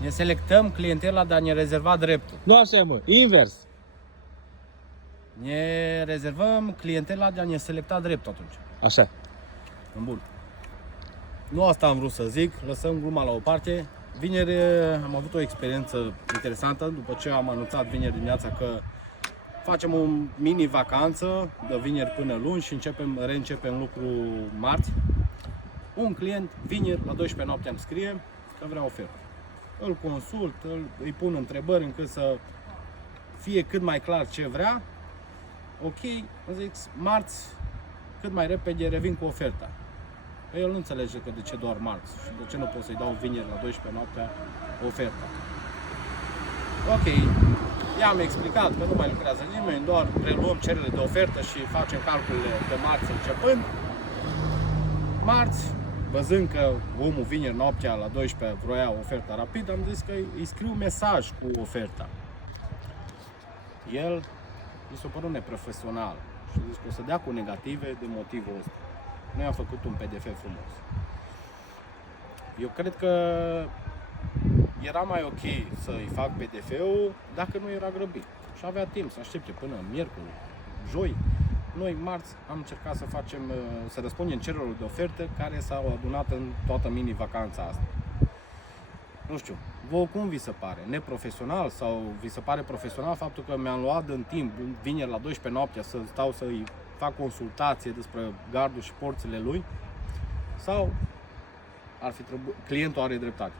Ne selectăm clientela de a ne rezerva dreptul. Nu așa, mă, invers. Ne rezervăm clientela de a ne selecta dreptul atunci. Așa. Bun. Nu asta am vrut să zic, lăsăm gluma la o parte. Vineri am avut o experiență interesantă după ce am anunțat vineri dimineața că facem o mini-vacanță de vineri până luni și reîncepem lucru marți. Un client vineri la 12 noapte îmi scrie că vrea ofertă. Îl consult, îi pun întrebări încât să fie cât mai clar ce vrea. Ok, îmi zic, marți, cât mai repede revin cu oferta. El nu înțelege că de ce doar marți și de ce nu pot să-i dau vineri la 12 noaptea oferta. Ok, i-am explicat că nu mai lucrează nimeni, doar preluăm cererile de ofertă și facem calculele de marți începând. Marți, văzând că omul vineri noaptea la 12 vroia oferta rapid, am zis că îi scriu mesaj cu oferta. El mi s-a părut neprofesional și a zis că o să dea cu negative de motivul ăsta. Noi am făcut un PDF frumos. Eu cred că era mai ok să-i fac PDF-ul dacă nu era grăbit. Și avea timp să aștepte până miercuri, joi. Noi, marți, am încercat să răspundem cererilor de oferte care s-au adunat în toată mini-vacanța asta. Nu știu, vouă cum vi se pare? Neprofesional sau vi se pare profesional faptul că mi-am luat în timp, vineri la 12 noaptea, să stau să-i fac consultație despre gardul și porțile lui? Sau ar fi clientul are dreptate?